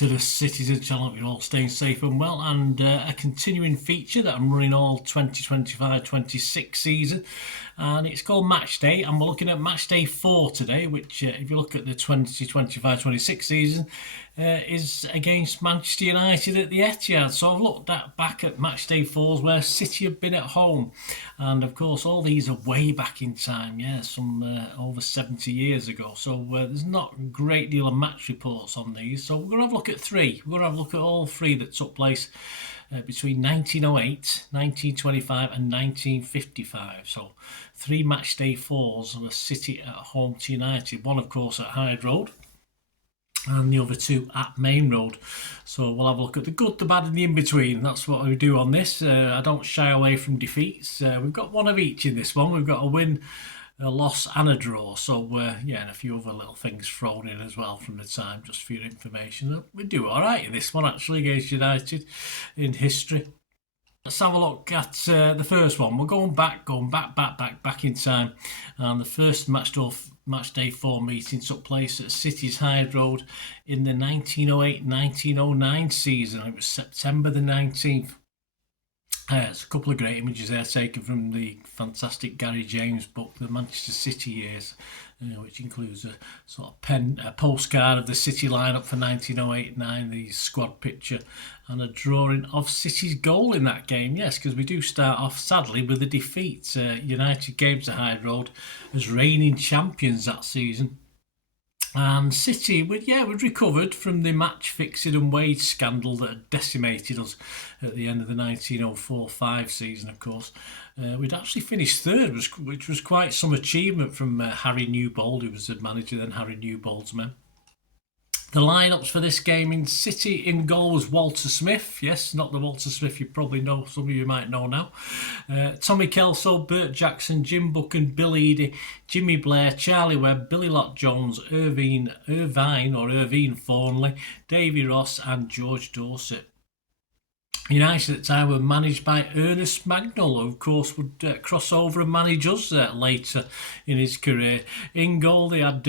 to the Citizen channel. You're all staying safe and well, and a continuing feature that I'm running all 2025-26 season, and it's called Match Day, and we're looking at Match Day 4 today, which if you look at the 2025-26 season is against Manchester United at the Etihad. So I've looked back at Match Day 4s where City have been at home, and of course all these are way back in time, some over 70 years ago, so there's not a great deal of match reports on these. So we're going to have a look at three. We're going to have a look at all three that took place between 1908, 1925 and 1955. So three Match Day 4s of a City at home to United, one of course at Hyde Road and the other two at Main Road. So we'll have a look at the good, the bad and the in-between. That's what we do on this. I don't shy away from defeats. We've got one of each in this one. We've got a win, a loss and a draw. So and a few other little things thrown in as well from the time, just for your information. We do all right in this one actually against United in history. Let's have a look at the first one. We're going back in time, and the first Match Day 4 meeting took place at City's Hyde Road in the 1908-1909 season. It was September the 19th. There's a couple of great images there taken from the fantastic Gary James book, The Manchester City Years, which includes a sort of a postcard of the City lineup for 1908-9, the squad picture, and a drawing of City's goal in that game. Yes, because we do start off, sadly, with a defeat. United came to Hyde Road as reigning champions that season. And City, we'd recovered from the match fixing and wage scandal that had decimated us at the end of the 1904-05 season, of course. We'd actually finished third, which was quite some achievement from Harry Newbold, who was the manager then, Harry Newbold's men. The lineups for this game in City in goal was Walter Smith. Yes, not the Walter Smith you probably know, some of you might know now. Tommy Kelso, Bert Jackson, Jim Buchan, Bill Eadie, Jimmy Blair, Charlie Webb, Billy Lott Jones, Irvine Thornley, Davy Ross and George Dorset. United at the time were managed by Ernest Magnol, who of course would cross over and manage us later in his career. In goal they had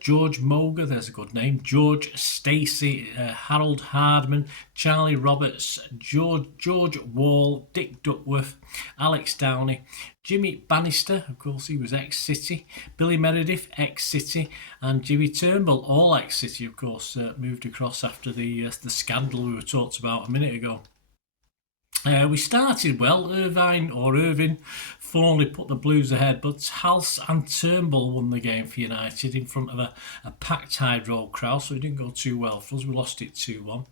George Moga, there's a good name, George Stacey, Harold Hardman, Charlie Roberts, George Wall, Dick Duckworth, Alex Downey, Jimmy Bannister, of course he was ex-City, Billy Meredith, ex-City, and Jimmy Turnbull, all ex-City, of course, moved across after the scandal we were talked about a minute ago. We started well. Irvine Thornley put the Blues ahead, but Hals and Turnbull won the game for United in front of a packed Hyde Road crowd, so it didn't go too well for us. We lost it 2-1.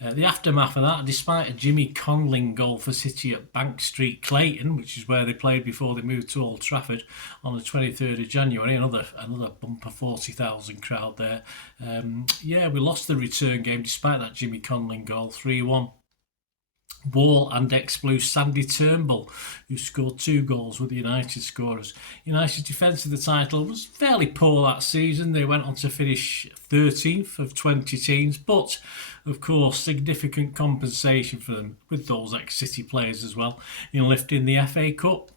The aftermath of that, despite a Jimmy Conlin goal for City at Bank Street, Clayton, which is where they played before they moved to Old Trafford on the 23rd of January, another bumper 40,000 crowd there. We lost the return game despite that Jimmy Conlin goal, 3-1. Wall and ex-Blue Sandy Turnbull, who scored 2 goals, with the United scorers. United's defence of the title was fairly poor that season. They went on to finish 13th of 20 teams, but of course significant compensation for them with those ex-City players as well in lifting the FA Cup.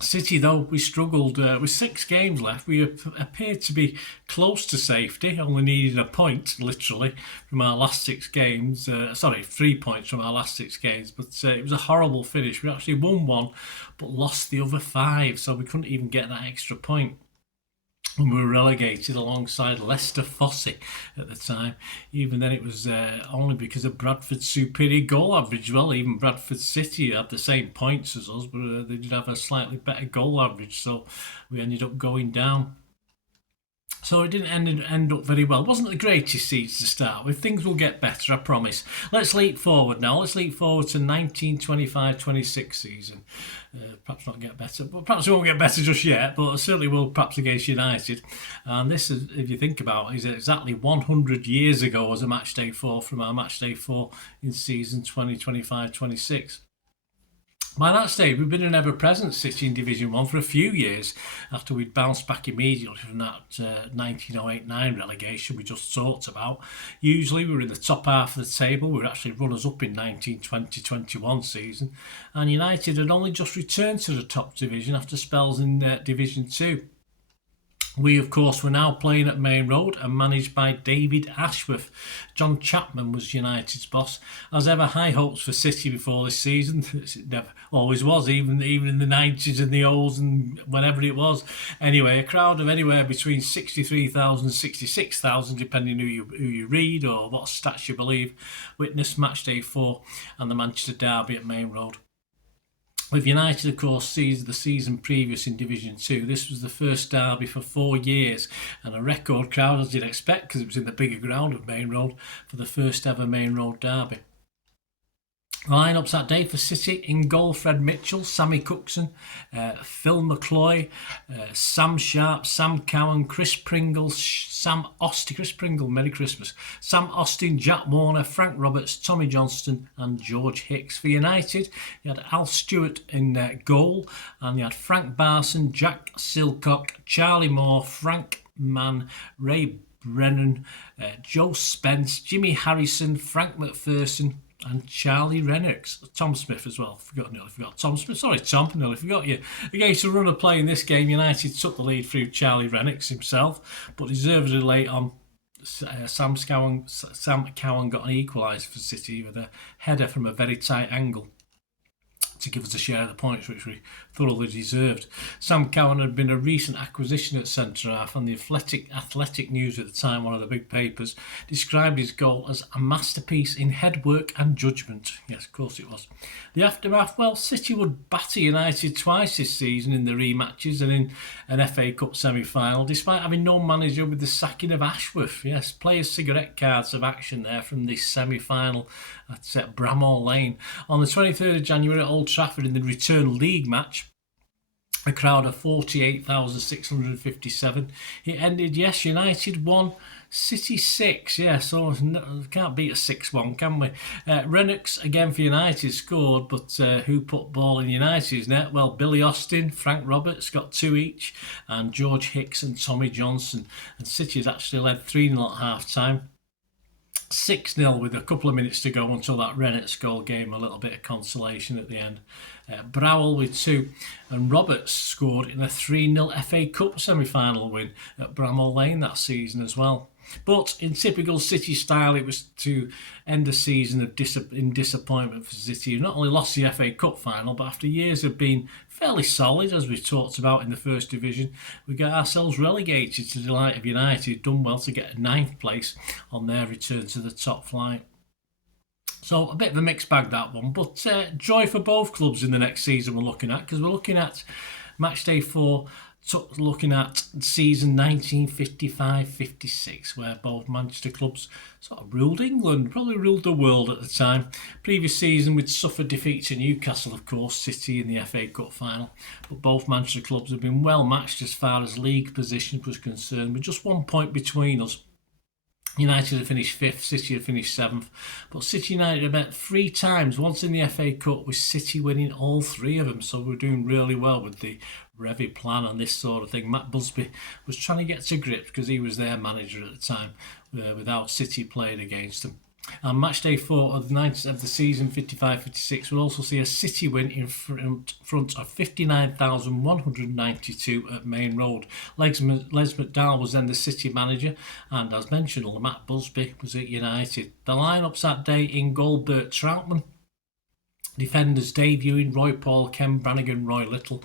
City, though, we struggled with 6 games left. We appeared to be close to safety, only needed a point, literally, from our last 6 games. 3 points from our last 6 games, but it was a horrible finish. We actually won 1, but lost the other 5, so we couldn't even get that extra point. And we were relegated alongside Leicester Fosse at the time. Even then it was only because of Bradford's superior goal average. Well, even Bradford City had the same points as us, but they did have a slightly better goal average, so we ended up going down. So it didn't end up very well. It wasn't the greatest seeds to start with. Things will get better, I promise. Let's leap forward now. Let's leap forward to 1925-26 season. Perhaps not get better, but perhaps it won't get better just yet, but it certainly will, perhaps against United. And this is, if you think about it, is exactly 100 years ago as a Match Day 4 from our Match Day 4 in season 2025-26. By that stage, we've been an ever-present City in Division 1 for a few years after we'd bounced back immediately from that 1908-9 relegation we just talked about. Usually we were in the top half of the table. We were actually runners-up in 1920-21 season. And United had only just returned to the top division after spells in Division 2. We, of course, were now playing at Main Road and managed by David Ashworth. John Chapman was United's boss. As ever, high hopes for City before this season. It never always was, even in the 90s and the O's and whenever it was. Anyway, a crowd of anywhere between 63,000 and 66,000, depending who you read or what stats you believe, witnessed match day 4 and the Manchester derby at Main Road. With United, of course, the season previous in Division 2, this was the first derby for 4 years and a record crowd, as you'd expect, because it was in the bigger ground of Main Road for the first ever Main Road derby. The lineups that day for City: in goal, Fred Mitchell, Sammy Cookson, Phil McCloy, Sam Sharp, Sam Cowan, Chris Pringle, Sam Austin, Chris Pringle, Merry Christmas, Sam Austin, Jack Warner, Frank Roberts, Tommy Johnston and George Hicks. For United, you had Al Stewart in goal, and you had Frank Barson, Jack Silcock, Charlie Moore, Frank Mann, Ray Brennan, Joe Spence, Jimmy Harrison, Frank McPherson and Charlie Rennicks. Tom Smith as well. Nearly forgot Tom Smith. Sorry, Tom, nearly forgot you. Against a run of play in this game, United took the lead through Charlie Rennicks himself, but deservedly late on. Sam Cowan got an equaliser for City with a header from a very tight angle to give us a share of the points, which we thoroughly deserved. Sam Cowan had been a recent acquisition at centre-half, and the Athletic News at the time, one of the big papers, described his goal as a masterpiece in headwork and judgment. Yes, of course it was. The aftermath: well, City would batter United twice this season in the rematches and in an FA Cup semi-final, despite having no manager, with the sacking of Ashworth. Yes, players' cigarette cards of action there from this semi-final at Bramall Lane. On the 23rd of January at Old Trafford in the return league match, a crowd of 48,657. It ended, yes, United 1, City 6. Yeah, so can't beat a 6-1, can we? Rennicks, again for United, scored, but who put ball in United's net? Well, Billy Austin, Frank Roberts got 2 each, and George Hicks and Tommy Johnson. And City has actually led 3-0 at half-time. 6-0 with a couple of minutes to go until that Rennicks goal gave him a little bit of consolation at the end. Browell with 2, and Roberts scored in a 3-0 FA Cup semi-final win at Bramall Lane that season as well. But in typical City style, it was to end a season in disappointment for City, who not only lost the FA Cup final, but after years of being fairly solid, as we talked about in the first division, we got ourselves relegated, to the delight of United, done well to get a 9th place on their return to the top flight. So a bit of a mixed bag, that one, but joy for both clubs in the next season we're looking at, because we're looking at match day 4, looking at season 1955-56, where both Manchester clubs sort of ruled England, probably ruled the world at the time. Previous season we'd suffered defeat to Newcastle, of course, City in the FA Cup final, but both Manchester clubs have been well matched as far as league position was concerned, with just 1 point between us. United had finished 5th, City had finished 7th, but City United had met 3 times, once in the FA Cup, with City winning all 3 of them, so we're doing really well with the Revy plan and this sort of thing. Matt Busby was trying to get to grips, because he was their manager at the time, without City playing against them. And match day 4 of the season 55-56 will also see a City win in front of 59,192 at Main Road. Les McDowell was then the City manager, and as mentioned, Matt Busby was at United. The lineups that day: in goal, Bert Troutman. Defenders: Dave Ewing, Roy Paul, Ken Brannigan, Roy Little.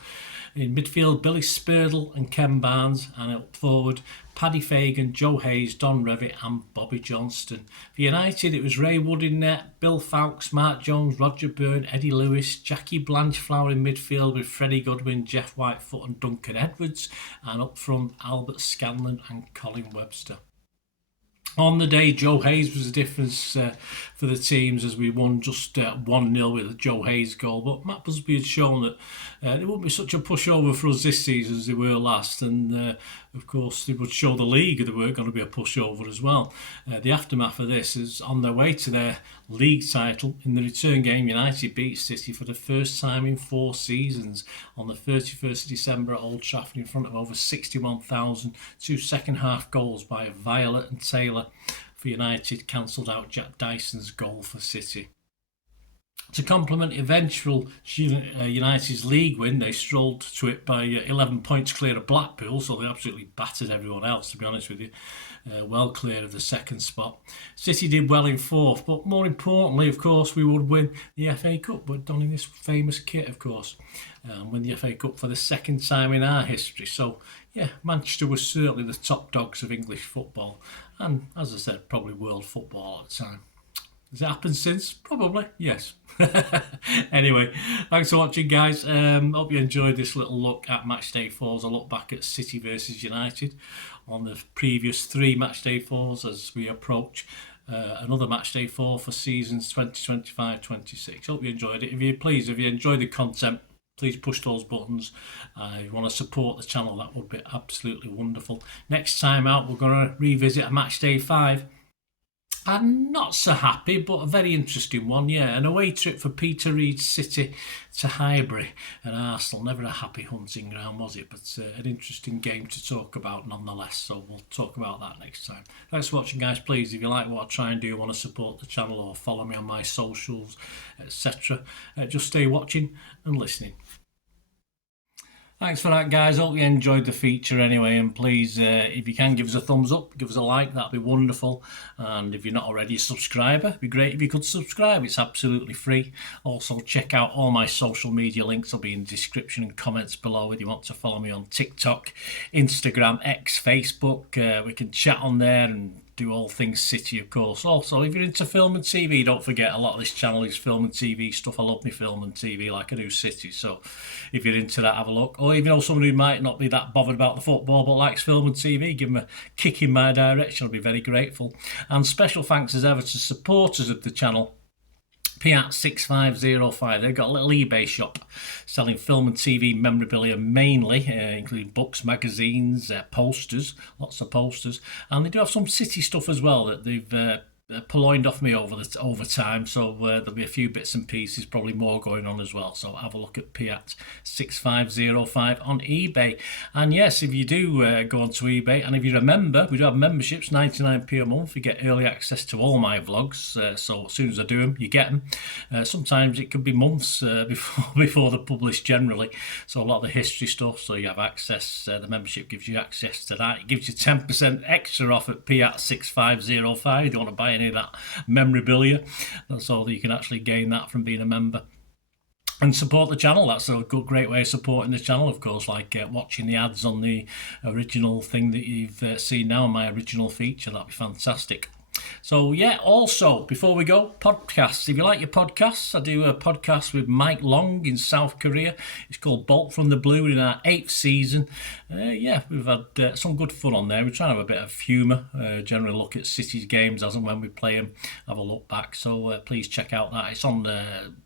In midfield, Billy Spirdle and Ken Barnes, and up forward, Paddy Fagan, Joe Hayes, Don Revett and Bobby Johnston. For United, it was Ray Wood in net, Bill Fowkes, Mark Jones, Roger Byrne, Eddie Lewis, Jackie Blanchflower in midfield with Freddie Goodwin, Jeff Whitefoot and Duncan Edwards, and up front, Albert Scanlon and Colin Webster. On the day, Joe Hayes was the difference for the teams, as we won just 1-0 with a Joe Hayes goal. But Matt Busby had shown that there wouldn't be such a pushover for us this season as they were last. And of course, they would show the league that they were going to be a pushover as well. The aftermath of this is on their way to their league title. In the return game, United beat City for the first time in 4 seasons on the 31st of December at Old Trafford in front of over 61,000. 2 second-half goals by Violet and Taylor for United cancelled out Jack Dyson's goal for City. To complement eventual United's league win, they strolled to it by 11 points clear of Blackpool, so they absolutely battered everyone else, to be honest with you. Well clear of the second spot. City did well in fourth, but more importantly, of course, we would win the FA Cup, but done in this famous kit, of course. Win the FA Cup for the second time in our history. So, yeah, Manchester was certainly the top dogs of English football, and as I said, probably world football at the time. Has it happened since? Probably, yes. Anyway, thanks for watching, guys. Hope you enjoyed this little look at Matchday 4s. A look back at City versus United on the previous 3 Matchday 4s as we approach another Matchday 4 for seasons 2025-26. Hope you enjoyed it. If you enjoyed the content, please push those buttons. If you want to support the channel, that would be absolutely wonderful. Next time out, we're going to revisit a Matchday 5. I'm not so happy, but a very interesting one, yeah. An away trip for Peter Reid's City to Highbury and Arsenal. Never a happy hunting ground, was it? But an interesting game to talk about nonetheless, so we'll talk about that next time. Thanks for watching, guys. Please, if you like what I try and do, want to support the channel or follow me on my socials, etc., just stay watching and listening. Thanks for that, guys. Hope you enjoyed the feature anyway, and please, if you can, give us a thumbs up, give us a like, that'd be wonderful. And if you're not already a subscriber, it'd be great if you could subscribe. It's absolutely free. Also, check out all my social media links. They'll be in the description and comments below if you want to follow me on TikTok, Instagram, X, Facebook. We can chat on there and do all things City, of course. Also, if you're into film and TV, don't forget a lot of this channel is film and TV stuff. I love me film and TV like I do City. So if you're into that, have a look. Or if you know someone who might not be that bothered about the football but likes film and TV, give them a kick in my direction. I'll be very grateful. And special thanks as ever to supporters of the channel. Piat6505. They've got a little eBay shop selling film and TV memorabilia mainly, including books, magazines, posters, lots of posters, and they do have some City stuff as well that they've purloined off me over time, so there'll be a few bits and pieces, probably more going on as well. So have a look at Piat6505 on eBay. And yes, if you do go onto eBay, and if you're a member, we do have memberships, 99p a month. You get early access to all my vlogs, so as soon as I do them, you get them. Sometimes it could be months before they're published generally, so a lot of the history stuff, so you have access. The membership gives you access to that. It gives you 10% extra off at Piat6505 if you want to buy any of that memorabilia. That's all that you can actually gain that from being a member. And support the channel. That's a great way of supporting the channel, of course, like watching the ads on the original thing that you've seen now, my original feature. That'd be fantastic. So yeah, also before we go, podcasts. If you like your podcasts, I do a podcast with Mike Long in South Korea. It's called Bolt from the Blue in our 8th season. Yeah, we've had some good fun on there. We're trying to have a bit of humour, generally look at City's games as and when we play them, have a look back. So please check out that. It's on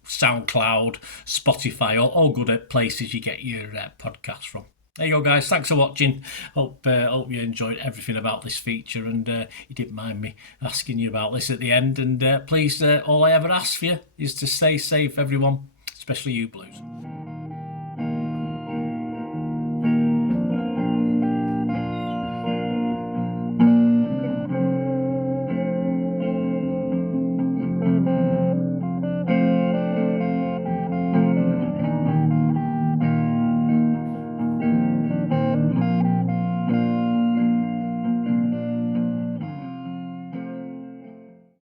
Soundcloud, Spotify, all good places you get your podcasts from. There you go, guys. Thanks for watching. Hope you enjoyed everything about this feature, and you didn't mind me asking you about this at the end. And please, all I ever ask for you is to stay safe, everyone, especially you Blues.